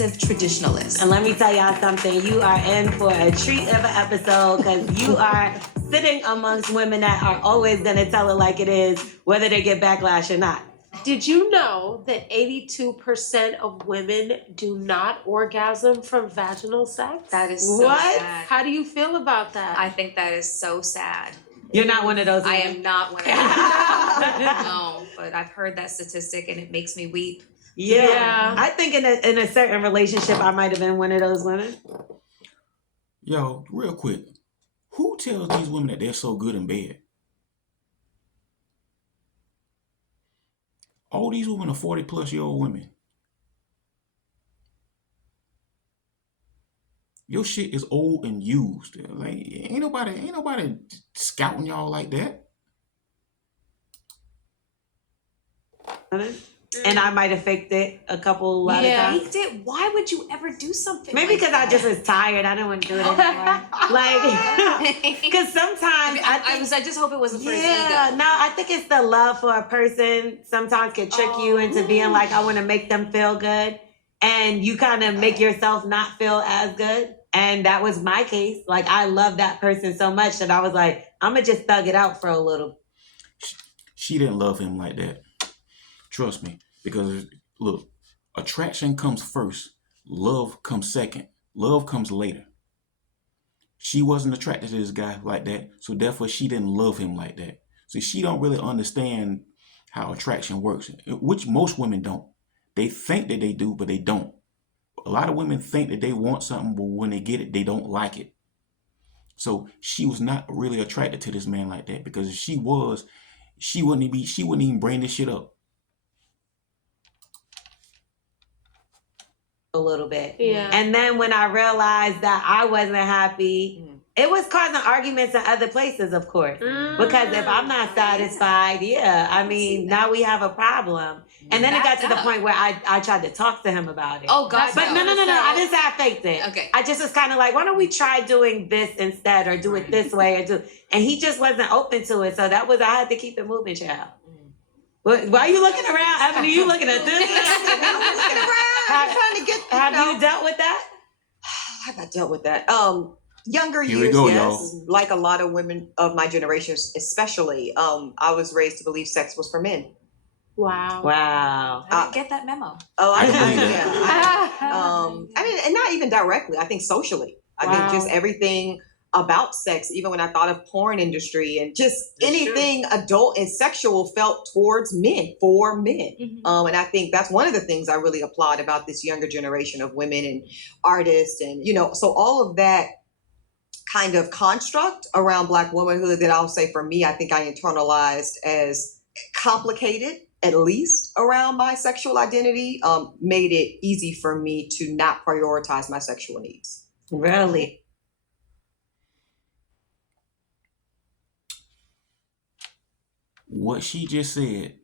aggressive traditionalist. And let me tell y'all something. You are in for a treat of an episode because you are sitting amongst women that are always going to tell it like it is, whether they get backlash or not. Did you know that 82% of women do not orgasm from vaginal sex? That is so What? sad. How do you feel about that? I think that is so sad. You're not one of those I women? am not one of those. No, but I've heard that statistic and it makes me weep. Yeah. I think in a certain relationship, I might have been one of those women. Yo, real quick, who tells these women that they're so good in bed? All these women are 40-plus-year-old women. Your shit is old and used. Like, ain't nobody scouting y'all like that. And I might have faked it a lot of times. Faked it? Why would you ever do something Maybe like because that? I just was tired. I didn't want to do it anymore. Like, because sometimes I just hope it wasn't for his ego. no, I think it's the love for a person sometimes can trick you into being like, I want to make them feel good. And you kind of make yourself not feel as good. And that was my case. Like, I love that person so much that I was like, I'm going to just thug it out for a little. She didn't love him like that. Trust me. Because, look, attraction comes first. Love comes second. Love comes later. She wasn't attracted to this guy like that. So, therefore, she didn't love him like that. So, she don't really understand how attraction works, which most women don't. They think that they do, but they don't. A lot of women think that they want something, but when they get it, they don't like it. So she was not really attracted to this man like that, because if she was, she wouldn't even bring this shit up. A little bit. Yeah. And then when I realized that I wasn't happy, it was causing arguments in other places, of course. Because if I'm not satisfied, I mean, now we have a problem. And then it got to the point where I tried to talk to him about it. Oh, God. But no. I didn't say I faked it. Okay. I just was kind of like, why don't we try doing this instead, or do it this way, and he just wasn't open to it. So I had to keep it moving, child. Why are you looking around? Ebony, you looking at this? I'm looking around. I'm trying to get. Have you dealt with that? Have I dealt with that? Younger Here we years, go, yes. y'all. Like a lot of women of my generation, especially. I was raised to believe sex was for men. Wow. I didn't get that memo. Oh, I believe I mean, and not even directly. I think socially. I think just everything about sex, even when I thought of porn industry and just anything adult and sexual, felt towards men, for men. And I think that's one of the things I really applaud about this younger generation of women and artists, and so all of that kind of construct around Black womanhood that I'll say for me, I think I internalized as complicated, at least around my sexual identity, made it easy for me to not prioritize my sexual needs. Really? What she just said,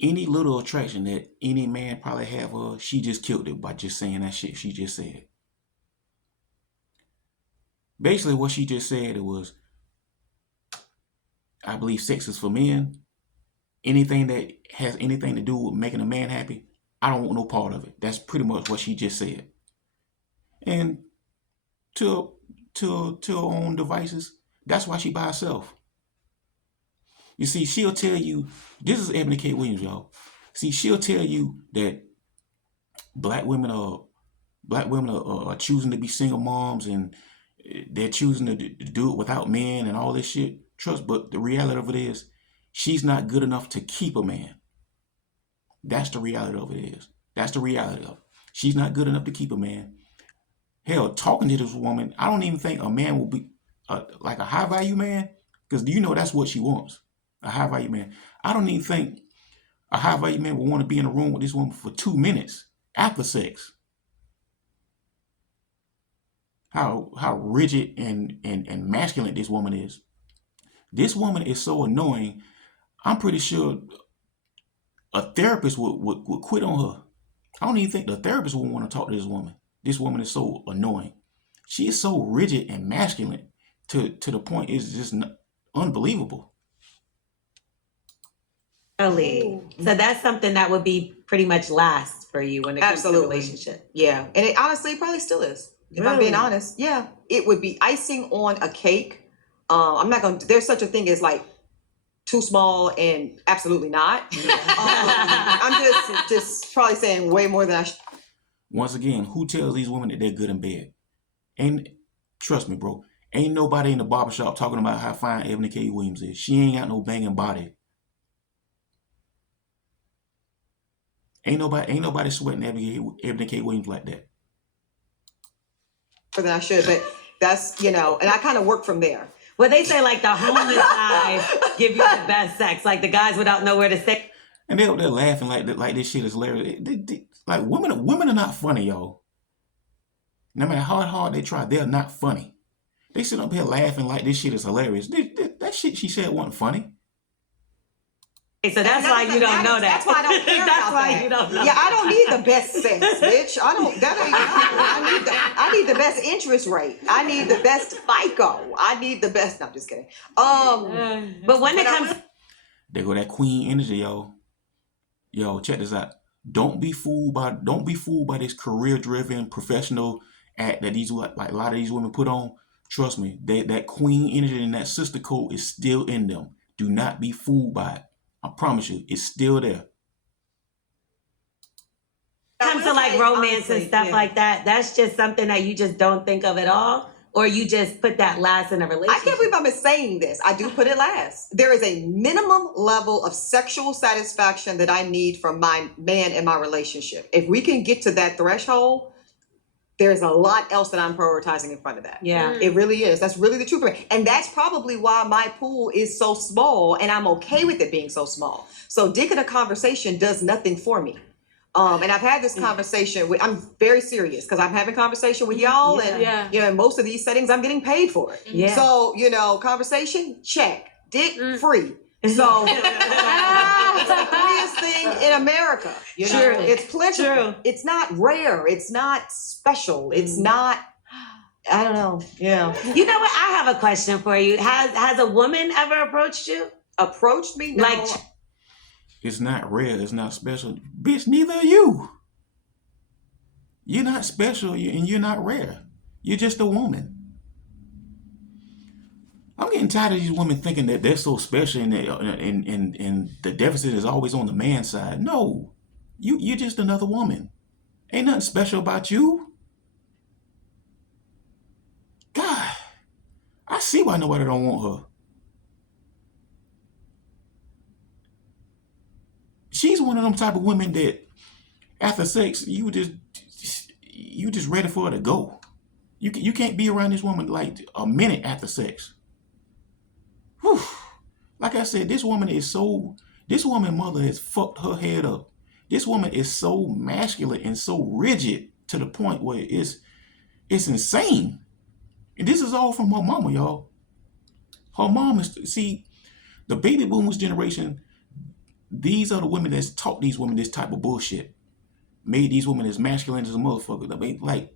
any little attraction that any man probably have her, she just killed it by just saying that shit she just said. Basically, what she just said, it was, I believe sex is for men. Anything that has anything to do with making a man happy, I don't want no part of it. That's pretty much what she just said. And to her own devices, that's why she by herself. You see, she'll tell you, this is Ebony K. Williams, y'all. See, she'll tell you that black women are choosing to be single moms, and they're choosing to do it without men and all this shit. Trust, but the reality of it is, she's not good enough to keep a man. That's the reality of it is. That's the reality of it. She's not good enough to keep a man. Hell, talking to this woman, I don't even think a man will be like a high value man, because that's what she wants, a high value man. I don't even think a high value man will want to be in a room with this woman for 2 minutes after sex. How rigid and masculine this woman is. This woman is so annoying. I'm pretty sure a therapist would quit on her. I don't even think the therapist would want to talk to this woman. This woman is so annoying. She is so rigid and masculine to the point it's just unbelievable. Really? Ooh. So that's something that would be pretty much last for you when it comes to Absolutely. relationship. Yeah, and it honestly probably still is. If I'm being Really? honest, yeah, it would be icing on a cake. I'm not gonna. There's such a thing as like too small and absolutely not. I'm just probably saying way more than I should. Once again, who tells these women that they're good in bed? Ain't trust me, bro. Ain't nobody in the barbershop talking about how fine Ebony K. Williams is. She ain't got no banging body. Ain't nobody sweating Ebony K. Williams like that. Than I should, but that's and I kind of work from there. Well, they say like the homeless guys give you the best sex, like the guys without nowhere to stay. And they're laughing like this shit is hilarious. Like women are not funny, y'all. No matter how hard they try, they're not funny. They sit up here laughing like this shit is hilarious. That shit she said wasn't funny. So that's why you don't know that. That's why I don't care That's about why that. you don't know. Yeah, I don't need the best sex, bitch. I don't. That ain't. I need the best interest rate. I need the best FICO. I need the best. No, I'm just kidding. But when it comes, There go that queen energy, yo. Yo, check this out. Don't be fooled by this career-driven professional act that these like a lot of these women put on. Trust me, that queen energy and that sister code is still in them. Do not be fooled by it. I promise you, it's still there. comes to like romance and stuff yeah. like that, that's just something that you just don't think of at all, or you just put that last in a I relationship. can't believe I'm saying this. I do put it last. There is a minimum level of sexual satisfaction that I need from my man in my relationship. If we can get to that threshold, there's a lot else that I'm prioritizing in front of that. Yeah. It really is. That's really the truth of it. And that's probably why my pool is so small and I'm okay with it being so small. So dick in a conversation does nothing for me. And I've had this conversation with, I'm very serious because I'm having conversation with y'all and Yeah. in most of these settings I'm getting paid for it. Yeah. So, conversation, check. Dick free. So it's the freest thing in America. True. It's plentiful. True. It's not rare. It's not special. It's not. I don't know. Yeah. You know what? I have a question for you. Has a woman ever approached you? Approached me? No. Like, It's not rare. It's not special. Bitch, neither are you. You're not special and you're not rare. You're just a woman. I'm getting tired of these women thinking that they're so special and the deficit is always on the man's side. No, you're just another woman. Ain't nothing special about you. God, I see why nobody don't want her. She's one of them type of women that after sex, you just ready for her to go. You can't be around this woman like a minute after sex. Whew. Like I said, this woman mother has fucked her head up. This woman is so masculine and so rigid to the point where it's insane. And this is all from her mama, y'all. Her mom see, the baby boomers generation, these are the women that's taught these women this type of bullshit. Made these women as masculine as a motherfucker. I mean, like,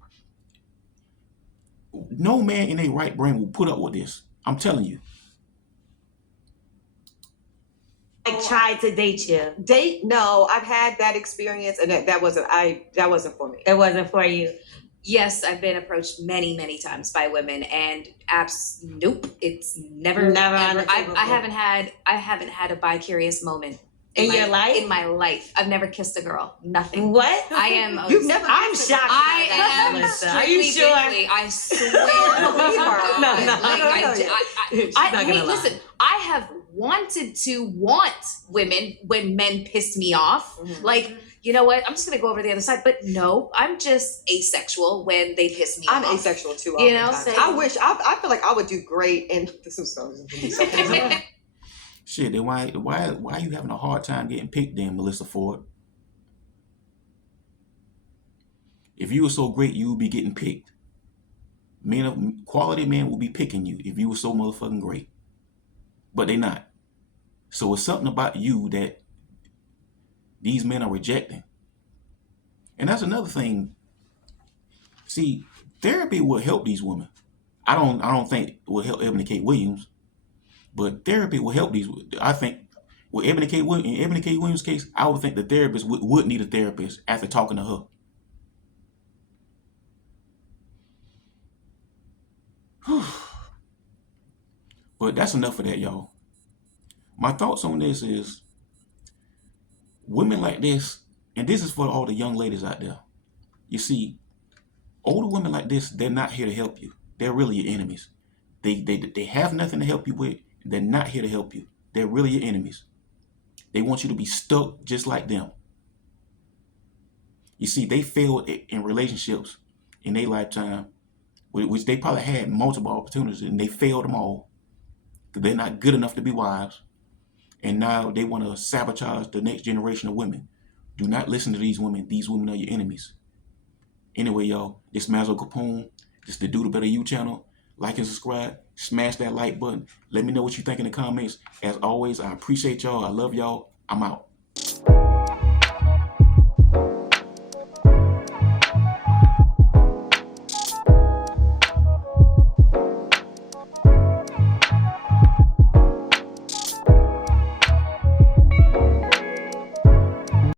no man in their right brain will put up with this. I'm telling you. tried to date you. Date? No, I've had that experience, and that wasn't for me. It wasn't for you. Yes, I've been approached many, many times by women, and nope, it's never on ever, the table. I haven't had a bi-curious moment In your life? In my life, I've never kissed a girl. Nothing. What? I am. You've never. I'm shocked. I by that, am. Melissa. Are you strictly sure? bigly, I swear. She's not gonna lie. Listen, I have wanted to want women when men pissed me off. Mhm. Like, you know what? I'm just gonna go over the other side. But no, I'm just asexual when they piss me I'm off. asexual too. You know, oftentimes. same. I wish. I feel like I would do great, and this is so. Shit, then why are you having a hard time getting picked then, Melissa Ford? If you were so great, you would be getting picked. Quality men will be picking you if you were so motherfucking great. But they not. So it's something about you that these men are rejecting. And that's another thing. See, therapy will help these women. I don't think it will help Ebony K. Williams, but therapy will help these. I think With in Ebony K. Williams' case, I would think the therapist would need a therapist after talking to her. But that's enough of that, y'all. My thoughts on this is women like this, and this is for all the young ladies out there. You see, older women like this, they're not here to help you. They're really your enemies. They have nothing to help you with. They're not here to help you. They're really your enemies. They want you to be stuck just like them. You see, they failed in relationships in their lifetime, which they probably had multiple opportunities, and they failed them all. They're not good enough to be wives. And now they want to sabotage the next generation of women. Do not listen to these women. These women are your enemies. Anyway, y'all, this Mazzo Capone. This is the Do the Better You channel. Like and subscribe. Smash that like button. Let me know what you think in the comments. As always, I appreciate y'all. I love y'all. I'm out.